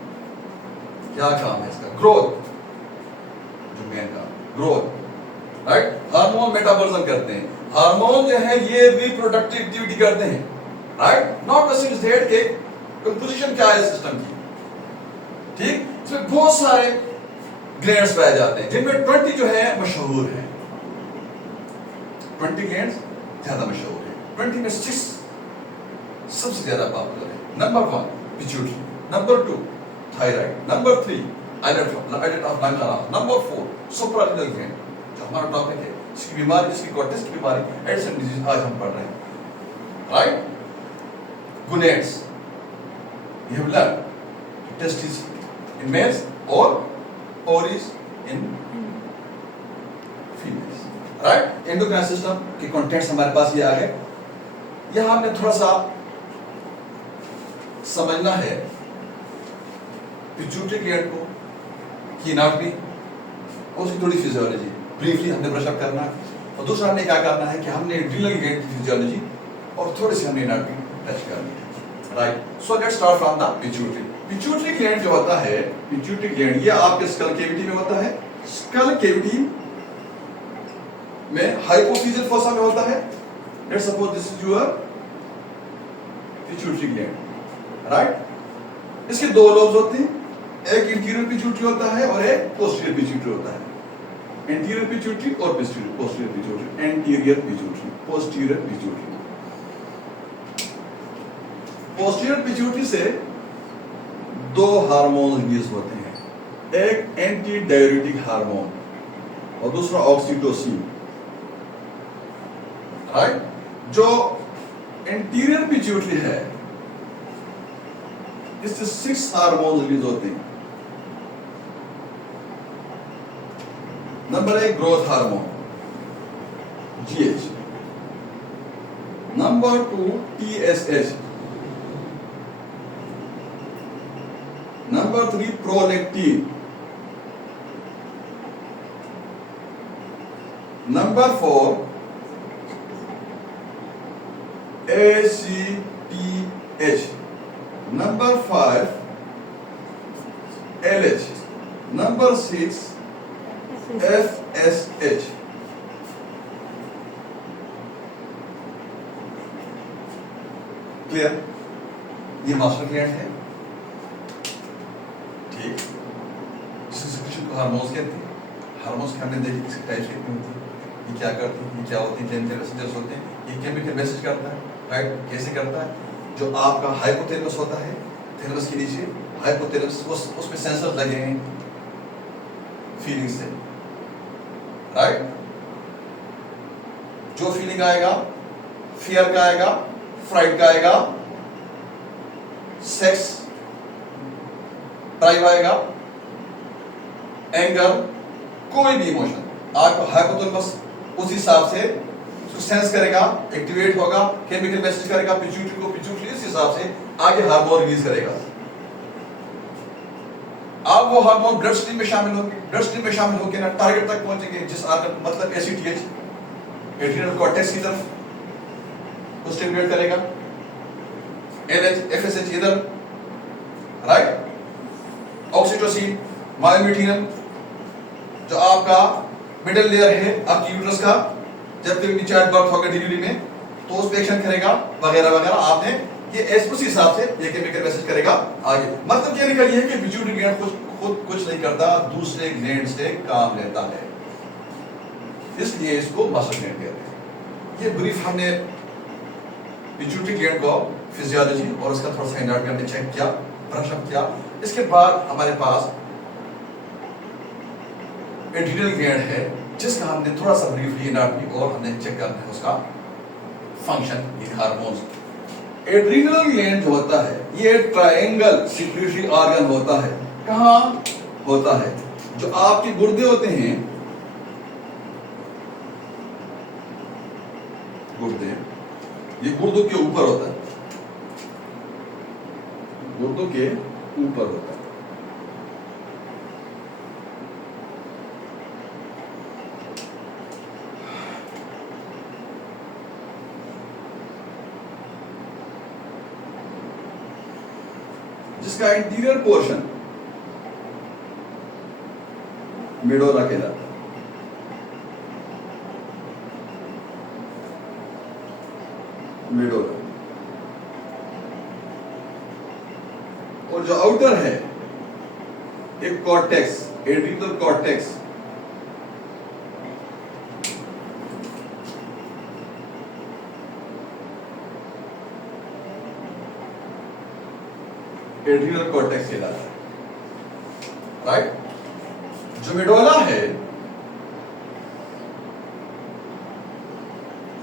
क्या काम है इसका। ग्रोथ, जो मेन का ग्रोथ, राइट। हार्मोन मेटाबॉलिज्म करते हैं, हार्मोन जो है ये रिप्रोडक्टिव एक्टिविटी करते हैं, right. Not the sins that के कंपोजिशन क्या है सिस्टम की, ठीक। इसमें बहुत सारे ग्लैंड्स पाए जाते हैं जिनमें 20 जो है मशहूर है, 20 ग्लैंड्स ज्यादा मशहूर है। 20 में 6 सबसे ज्यादा पॉपुलर है। Number 1 pituitary, number 2 thyroid, number 3 islet of Langerhans, number 4 suprarenal gland, जो हमारा टॉपिक है। इसकी बीमारी, इसकी कॉर्टेक्स की बीमारी, एडिसन डिजीज आज हम पढ़ रहे हैं, right. Gonads, you have learn testis in males और ovaries in females, right. Endocrine system के कंटेंट्स हमारे पास ये आ गए। यहां हमने थोड़ा सा समझना है पिट्यूटरी ग्लैंड को, की एनाटॉमी और उसकी थोड़ी फिजियोलॉजी ब्रीफली हमने ब्रश अप करना है। और दूसरा हमने क्या करना है कि हमने एड्रिनल ग्लैंड की फिजियोलॉजी और थोड़ी सी हमने एनाटॉमी टच करनी है, right. So let's start from the pituitary. Pituitary gland जो होता है, पिट्यूटरी ग्लैंड ये आपके स्कल कैविटी में होता है। स्कल कैविटी में हाइपोफिजियल फोसा में होता है। Let's suppose this is your pituitary gland, right. इसके 2 लोब्स होते हैं, एक इंटीरियर पिट्यूटरी होता है और एक पोस्टीरियर पिट्यूटरी होता है। इंटीरियर पिट्यूटरी और posterior pituitary, anterior pituitary, posterior pituitary. Posterior pituitary से 2 हार्मोन रिलीज होते हैं, एक एंटी डाययूरेटिक हार्मोन और दूसरा ऑक्सीटोसिन, राइट। जो एंटीरियर पिट्यूटरी है इससे 6 हार्मोन रिलीज होते हैं। Number 1 growth hormone GH, number 2 TSH, number 3 prolactin, number 4 ACTH, number 5 LH, number 6 FSH। Clear? ये मास्टर ग्लैंड है, ठीक। इस सिक्रीशन को हार्मोन्स कहते हैं। हार्मोन्स के हमने देखी किसी टाइप के होती है, ये क्या करती है, ये क्या होती है, केमिकल मैसेंजर्स होते हैं। ये केमिकल मैसेज करता है, राइट। कैसे करता है? जो आपका हाइपोथैलेमस होता है, थैलेमस के नीचे हाइपोथैलेमस, उसमें सेंसर लगे हैं फीलिंग से, राइट। जो फीलिंग आएगा, फियर का आएगा, फ्राइड का आएगा, सेक्स ड्राइव आएगा, एंगर, कोई भी इमोशन आपको हाइपोथैलेमस उस हिसाब से सेंस करेगा, एक्टिवेट होगा, केमिकल मैसेज करेगा पिट्यूटरी को, पिट्यूटरी इस हिसाब से आगे हार्मोन रिलीज करेगा। अब वो हार्मोन ब्लड स्ट्रीम में शामिल होंगे, ब्लड स्ट्रीम में शामिल होकर ना टारगेट तक पहुंचेंगे, जिस आर्गन मतलब ACTH एड्रिनल कॉर्टेक्स की तरफ स्टिमुलेट करेगा, LH FSH इधर, राइट। ऑक्सीटोसिन, मायोमेटिनम जो आपका मिडिल लेयर है आपकी यूट्रस का, जब कभी चाइल्ड बर्थ होगा डिलीवरी में तो उस पे एक्शन करेगा वगैरह वगैरह। आपने ये उसी हिसाब से ये केमिकल मैसेज करेगा आगे। मतलब ये निकली है कि पिट्यूटरी ग्लैंड खुद कुछ नहीं करता, दूसरे ग्लैंड से काम लेता है, इसलिए इसको मसल ग्लैंड कहते हैं। ये ब्रीफ हमने पिट्यूटरी ग्लैंड को फिजियोलॉजी और उसका थोड़ा सा एनाटॉमी हमने चेक किया, ब्रशअप किया। इसके बाद हमारे पास एड्रिनल ग्लैंड है जिसका हमने थोड़ा सा ब्रीफली एनाटॉमी और हमने चेक करना है उसका फंक्शन, ये हार्मोन्स। एड्रिनल ग्लैंड जो होता है ये ट्रायंगल सिक्रीटरी ऑर्गन होता है। कहां होता है? जो आपके गुर्दे होते हैं, गुर्दे, ये गुर्दों के ऊपर होता है, गुर्दों के ऊपर होता है। जिसका इंटीरियर पोर्शन मेडोला कहलाता है। मेडोला। और जो आउटर है एक cortex, adrenal cortex, adrenal cortex कहलाता है, राइट। जो मेडोला है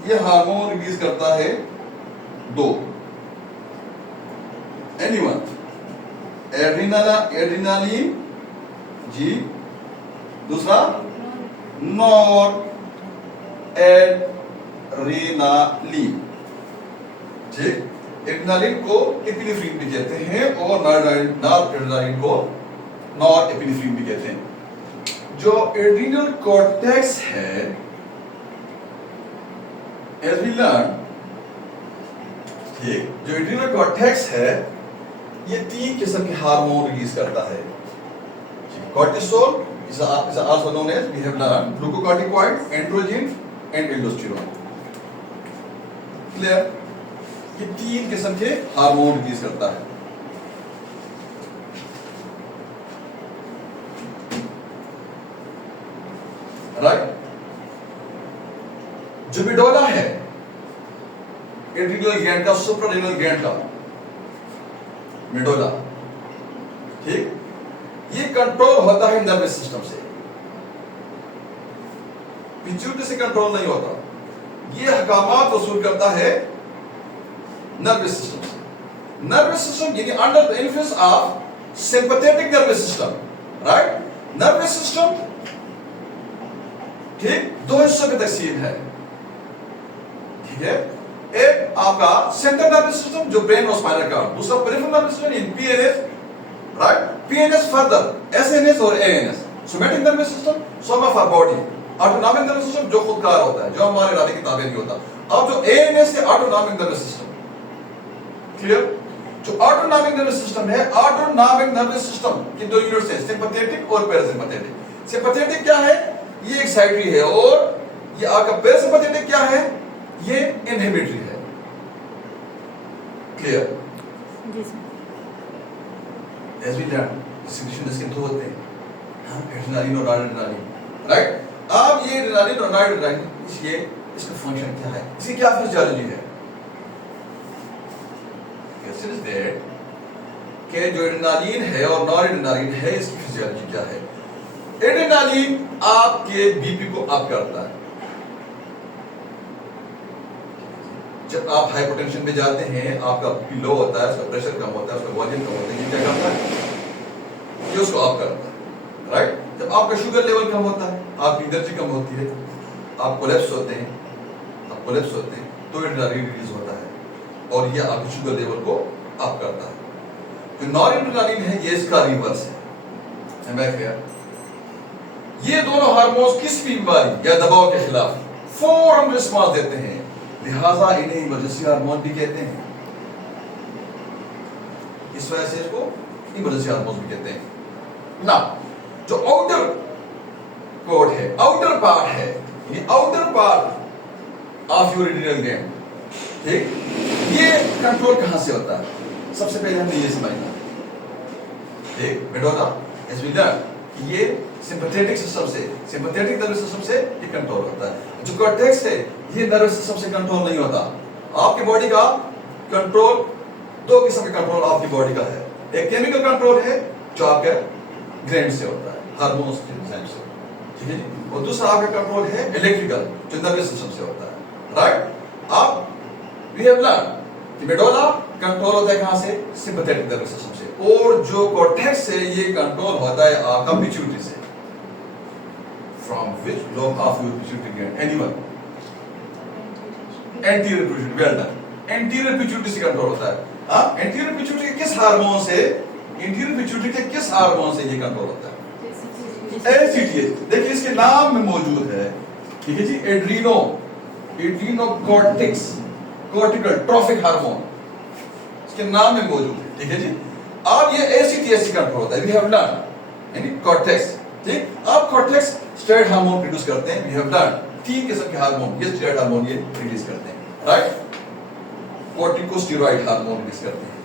ये हार्मोन रिलीज करता है दो, एनीवन, एड्रिनालिन जी, दूसरा नॉर एड्रिनालिन, ठीक। एड्रिनालिन को एपिनेफ्रीन भी कहते हैं और नॉरएड्रिनालिन को नॉर एपिनेफ्रीन भी कहते हैं। जो एड्रिनल कॉर्टेक्स है, एड्रिनल, ठीक, जो एड्रिनल कॉर्टेक्स है ये 3 किस्म के हार्मोन रिलीज करता है। Cortisol is also known as, we have learned, glucocorticoid, androgen and aldosterone, clear? ये 3 किस्म के हार्मोन रिलीज करता है। राइट। जो मेडोला है एड्रिनल ग्लैंड का, सुप्रारेनल ग्लैंड का मेडोला, ठीक, ये कंट्रोल होता है नर्वस सिस्टम से, पिट्यूटरी से कंट्रोल नहीं होता। ये हकामात वसूल करता है नर्वस सिस्टम से। नर्वस सिस्टम यानी under the influence of sympathetic nervous system, right. Nervous system, ठीक, 2 हिस्सों में तकसीम है, ठीक है। एक आपका सेंट्रल नर्वस सिस्टम जो ब्रेन और स्पाइनल कॉर्ड, दूसरा पेरिफेरल नर्वस सिस्टम इन PNS, right. PNS further SNS और ANS, somatic nervous system, soma for body, autonomic nervous system जो खुदकार होता है, जो हमारे इरादे के ताबे नहीं होता। अब जो एएनएस है ऑटोनॉमिक नर्वस सिस्टम, क्लियर। जो ऑटोनॉमिक नर्वस सिस्टम है, ऑटोनॉमिक नर्वस सिस्टम की 2 यूनिट्स हैं, सिंपैथेटिक और पैरासिम्पैथेटिक। सिंपैथेटिक क्या है? ये एक्साइटरी है, और ये आपका पैरासिम्पैथेटिक क्या है? ये इनहिबिटरी है, क्लियर? जी sir. As we learn, secretion इसके 2 होते हैं, एड्रेनालिन और नॉरएड्रेनालिन, राइट। अब ये एड्रेनालिन और नॉरएड्रेनालिन, इसलिए इसका फंक्शन क्या है, इसकी क्या फिजियोलॉजी है? Question is that कि जो एड्रेनालिन है और नॉरएड्रेनालिन है, इसकी फिजियोलॉजी क्या है? एड्रेनालिन आपके बीपी को अप करता है। जब आप हाइपोटेंशन में जाते हैं, आपका बीपी लो होता है, उसका प्रेशर कम होता है, उसका वॉल्यूम कम होता है, ये क्या करता है? ये उसको अप करता है, राइट। जब आपका शुगर लेवल कम होता है, आपकी एनर्जी कम होती है, आप कोलैप्स होते हैं, तो एड्रेनालिन रिलीज होता है और ये आपके शुगर लेवल को अप करता है। जो नॉरएड्रेनालिन है ये इसका रिवर्स है, मैं क्या? ये दोनों हार्मोन्स किस भी बीमारी या दबाव के खिलाफ फौरन रिस्पॉन्स देते हैं, लिहाजा इन्हें इमरजेंसी हार्मोन भी कहते हैं। इस वजह से इसको इमरजेंसी हार्मोन भी कहते हैं ना। जो आउटर कोट है, आउटर पार्ट है, ये outer part of your adrenal gland. ठीक, ये कंट्रोल कहां से होता है? सबसे पहले हमने ये समझना, ठीक, मेडोला एज वी लर्न, ये सिंपैथेटिक सिस्टम से, सिंपैथेटिक नर्वस सिस्टम से ये कंट्रोल होता है। जो कॉर्टेक्स है ये नर्वस सिस्टम से कंट्रोल नहीं होता। आपकी बॉडी का कंट्रोल, दो किस्म का कंट्रोल आपकी बॉडी का है। एक केमिकल कंट्रोल है जो आपके ग्लैंड से होता है, हार्मोन्स से, ठीक है जी, और दूसरा आपका कंट्रोल है इलेक्ट्रिकल, जो नर्वस सिस्टम से होता है, राइट। अब वी हैव लर्न कि मेडोला कंट्रोल होता है कहां से? सिंपैथेटिक नर्वस सिस्टम से, और जो कॉर्टेक्स से ये कंट्रोल होता है आपका पिट्यूटरी से। From which lobe of your pituitary gland? Anyone? Anterior pituitary, well done. Anterior pituitary से कंट्रोल होता है। हाँ, एंटीरियर पिट्यूटरी के किस हार्मोन से, एंटीरियर पिट्यूटरी के किस हार्मोन से ये कंट्रोल होता है? एसीटीएच। देखिए इसके नाम में मौजूद है, ठीक है जी, एड्रीनो, एड्रीनोकॉर्टिक्स, कॉर्टिकल ट्रॉफिक हार्मोन इसके नाम में मौजूद है, ठीक है जी। अब ये एसीटीएच से कंट्रोल होता है, वी हैव लर्न, यानी कॉर्टेक्स, ठीक। अब कॉर्टेक्स स्टेरॉइड हार्मोन प्रोड्यूस करते हैं, वी हैव लर्न, तीन किस्म के हार्मोन ये स्टेरॉइड हार्मोन ये रिलीज करते हैं, राइट। कॉर्टिकोस्टेरॉइड हार्मोन रिलीज करते हैं,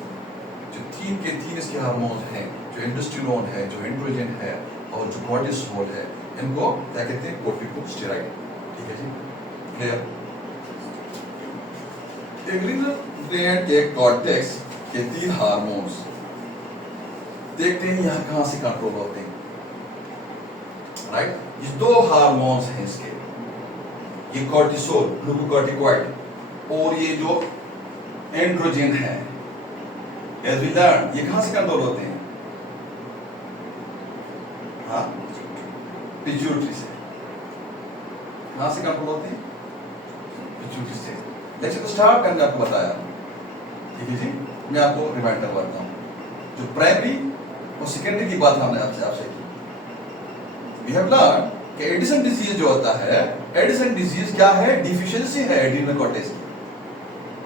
जो तीन के तीन इसके हार्मोन हैं, जो एंडोस्टेरोन है, जो एंड्रोजन है और जो कॉर्टिसोल है, इनको क्या कहते हैं? कॉर्टिकोस्टेरॉइड, ठीक है जी, क्लियर। एड्रिनल ग्लैंड के कॉर्टेक्स के तीन हार्मोन्स देखते हैं यहां कहां से कंट्रोल होते हैं, राइट। ये दो हार्मोन्स हैं इसके, ये कॉर्टिसोल, ग्लूकोकॉर्टिकॉइड, और ये जो एंड्रोजन है, एज वी लर्न, ये कहां से कंट्रोल होते हैं? हाँ, पिट्यूटरी से। कहां से कंट्रोल होते हैं? पिट्यूटरी से। लेक्चर को स्टार्ट करने आपको बताया, ठीक है जी, मैं आपको रिमाइंड करवाता हूं, जो प्राइमरी और सेकेंडरी की बात हमने आपसे की। वी हैव लर्न कि एडिसन डिजीज जो होता है, एडिसन डिजीज क्या है? डिफिशियंसी है एड्रिनल कॉर्टेक्स की।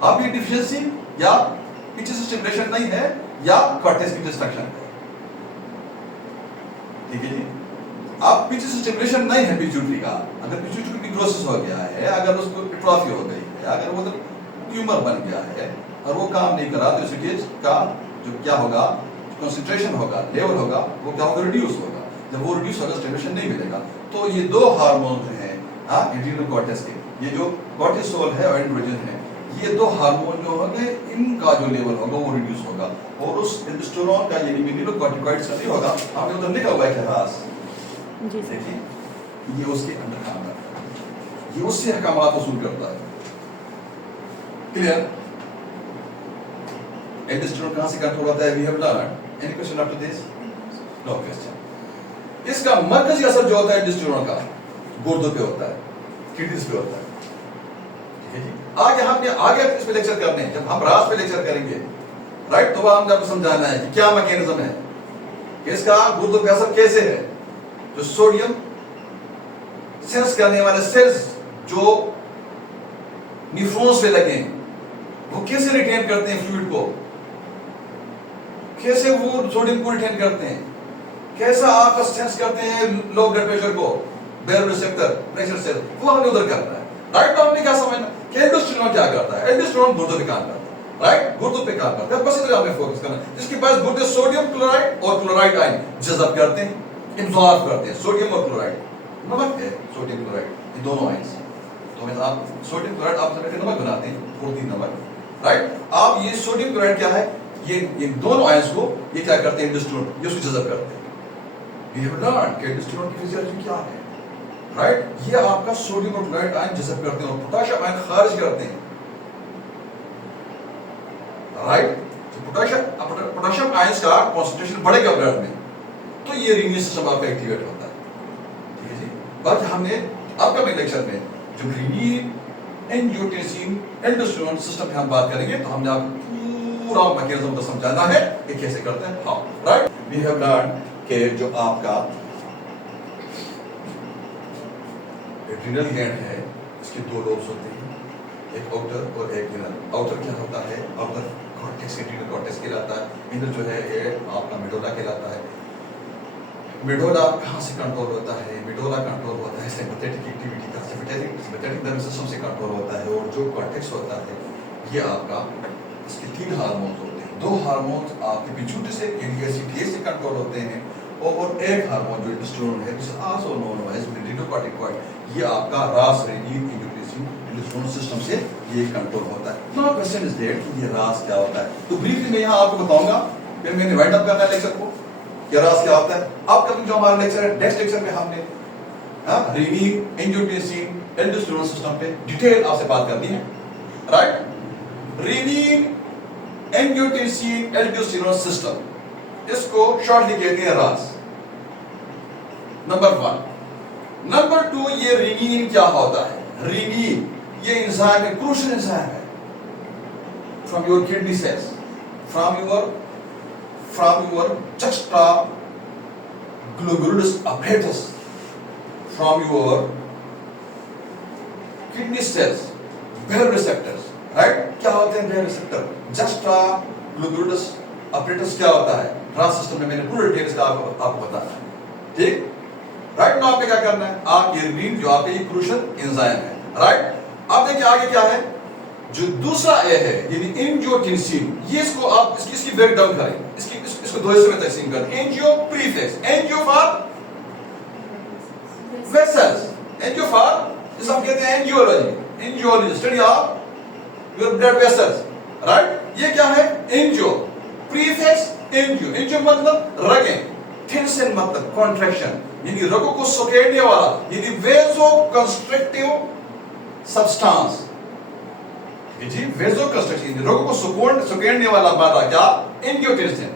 अब ये डिफिशियंसी या पीछे से स्टिमुलेशन नहीं है, या कॉर्टेक्स की डिस्ट्रक्शन है, ठीक है जी। अब पीछे से स्टिमुलेशन नहीं है पिट्यूटरी का, अगर पिट्यूटरी निक्रोसिस हो गया है, अगर उसको एट्रोफी हो गई है, अगर वो ट्यूमर बन गया है और वो काम नहीं करा, तो एसिटेज का जो क्या होगा, कंसंट्रेशन होगा, लेवल होगा, वो क्या होगा? रिड्यूस होगा। जब वो रिड्यूस होगा, स्टिमुलेशन नहीं मिलेगा। तो ये दो हार्मोन हैं एड्रिनल कॉर्टेक्स के, ये जो कॉर्टिसोल है और एंड्रोजन है, ये दो हार्मोन जो होंगे, इनका जो लेवल होगा वो रिड्यूस होगा, और उस एल्डोस्टेरोन का, यानी मिनरलोकॉर्टिकॉइड्स का नहीं होगा। आपने उधर लिखा हुआ है ख्यास, देखिए, ये उसके अंदर काम करता है, ये उससे अहकामात वसूल करता है, क्लियर। एल्डोस्टेरोन कहां से कंट्रोल होता है? We have learn. Any question after this? No question. इसका मरकजी असर जो होता है एल्डोस्टेरोन का, गुर्दों पे होता है, किडनीज पे होता है, ठीक है जी। आगे हमने आगे इस पे लेक्चर करने हैं, जब हम रात पे लेक्चर करेंगे, राइट, तो हमने आपको समझाना है कि क्या मैकेनिज्म है, कि इसका गुर्दों पे असर कैसे है, जो सोडियम सेंस करने वाले सेल्स जो न्यूरॉन्स पे लगे हैं, वो कैसे रिटेन करते हैं फ्लूइड को, कैसे वो सोडियम को रिटेन करते हैं, कैसा आपका सेंस करते हैं लो ब्लड प्रेशर को, बेरो रिसेप्टर, प्रेशर सेल, वो हमने उधर करना है, राइट। तो हमने क्या समझना कि एल्डोस्टेरोन क्या करता है? एल्डोस्टेरोन गुर्दों पे काम करता है, राइट, गुर्दों पे काम करता है, बस इधर हमें फोकस करना है। जिसके पास गुर्दे सोडियम क्लोराइड और क्लोराइड आयन जज़ब करते हैं, इब्जॉर्ब करते हैं, सोडियम और क्लोराइड, नमक है सोडियम क्लोराइड, ये दोनों आयंस। तो मैं आप सोडियम क्लोराइड आप समझते नमक बनाते हैं, प्रोटीन नमक, राइट। आप ये सोडियम क्लोराइड क्या है? ये दोनों आयंस को ये क्या करते हैं? एल्डोस्टेरोन, ये उसको जज़ब करते हैं। वी हैव लर्न कि एल्डोस्टेरोन की फिजियोलॉजी क्या है, राइट। ये आपका सोडियम और क्लोराइड आयन जज़ब करते हैं और पोटेशियम आयन खारिज करते हैं, राइट। पोटेशियम आयंस का कंसंट्रेशन बढ़ेगा ब्लड में, तो ये रीनल सिस्टम आपका एक्टिवेट होता है, ठीक है जी। बाकी हमने अपकमिंग लेक्चर में जो रीनल, एंजियोटेंसिन, एल्डोस्टेरोन सिस्टम पे हम बात करेंगे, तो हमने आपको पूरा मैकेनिज्म को समझाना है कि कैसे करते हैं, हाँ, राइट। वी हैव लर्न कि जो आपका एड्रिनल ग्लैंड है, इसके दो लोब्स होते हैं, एक आउटर और एक इनर। आउटर क्या होता है? आउटर कॉर्टेक्स, एड्रिनल कॉर्टेक्स कहलाता है। इनर जो है ये आपका मेडुला कहलाता है, मेडोला कहाँ से कंट्रोल होता है? मेडोला कंट्रोल होता है सिंपैथेटिक एक्टिविटी का, सिंपैथेटिक नर्वस सिस्टम से कंट्रोल होता है। और जो कॉर्टेक्स होता है ये आपका, इसके 3 हार्मोन्स होते हैं। 2 हार्मोन्स आपके पिट्यूटरी से यानी एसीटीए से कंट्रोल होते हैं और एक हार्मोन जो इंडोस्टेरोन है, this is also known as mineralocorticoid, ये आपका रास रेनिन एंजियोटेंसिन इंडोस्टेरोन सिस्टम से ये कंट्रोल होता है। नाउ क्वेश्चन इज दैट ये रास क्या होता है? तो ब्रीफली मैं यहाँ आपको बताऊंगा, फिर मैंने वाइंड अप करना है लेक्चर को, ये रास क्या होता है। अपकमिंग जो हमारा लेक्चर है, नेक्स्ट लेक्चर में हमने रेनिन एंजियोटेंसिन इंडोस्टेरोन सिस्टम पे डिटेल आपसे बात करनी है, राइट? रेनिन एंजियोटेंसिन इंडोस्टेरोन सिस्टम, इसको शॉर्टली कहते हैं रास, नंबर 1। नंबर 2, ये रेनिन क्या होता है? रेनिन ये एंजाइम है, क्रूशियल एंजाइम है from your kidney cells, from your juxta globulus apparatus, from your kidney cells, Behr receptors, right? क्या होते हैं Behr receptor? juxta globulus apparatus क्या होता है? रास सिस्टम में मैंने पूरे डिटेल्स का आपको बताना है, ठीक? राइट नाउ आपने क्या करना है, आप ये रेनिन जो आपके ये क्रूशियल एंजाइम है, राइट? अब देखिए आगे क्या है, जो दूसरा ए है यानी एंजियोटेंसिन, ये इसको आप इसकी ब्रेक डाउन करें, इसको 2 हिस्सों में तकसीम करें। Angio prefix, angio for vessels, angio for जिसे हम कहते हैं angiology, angiology study of your blood vessels, right? ये क्या है? एंजियो प्रीफिक्स एंजियो, एंजियो मतलब रगें, टेंशन मतलब कॉन्ट्रैक्शन यानी रगों को सोखेड़ने वाला, यानी वेसो कंस्ट्रिक्टिव सब्सटेंस, जी वेसो कंस्ट्रिक्शन रगों को सोखेड़ने वाला मादा क्या? एंजियोटेंसिन।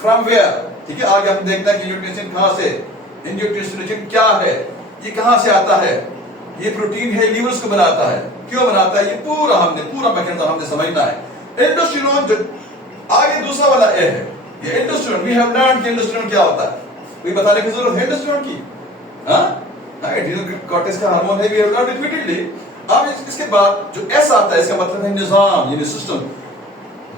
फ्रॉम वेयर, ठीक है? आगे हम देखते हैं कि एंजियोटेंसिन कहां से, एंजियोटेंसिन क्या है, ये कहां से आता है? ये प्रोटीन है, लीवर्स को बनाता है। क्यों बनाता है? ये पूरा मैकेनिज्म हमने समझना है। एंडोस्टेरोन जो आगे दूसरा वाला ए है, ये एंडोस्टेरोन, वी हैव लर्नड कि एंडोस्टेरोन क्या होता है, कोई बताने की जरूरत है एंडोस्टेरोन की? एड्रिनल कॉर्टेक्स का हार्मोन है, वी हैव लर्नड रिपीटेडली। अब इसके बाद जो एस आता है, इसका मतलब है निजाम यानी सिस्टम,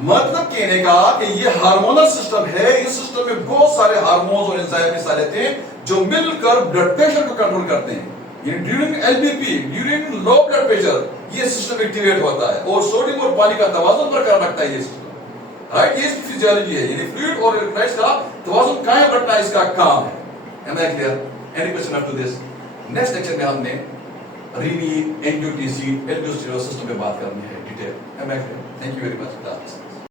मतलब कहने का कि ये हार्मोनल सिस्टम है। इस सिस्टम में बहुत सारे हार्मोन्स और एंजाइम हिस्सा लेते हैं जो मिलकर ब्लड प्रेशर को कंट्रोल करते हैं। यानी during LBP, during low blood pressure, ये सिस्टम एक्टिवेट होता है और सोडियम और पानी का तवाज़ुन बरकरार रखता है ये सिस्टम, राइट? ये इसकी फिजियोलॉजी है, यानी फ्लूइड और इलेक्ट्रोलाइट्स का तवाज़ुन कायम रखना इसका काम है। Am I clear? Any question up to this? Next lecture में हमने रेनिन एंजियोटेंसिन इंडोस्टेरोन सिस्टम पे बात करनी है detail. Am I clear? Thank you very much.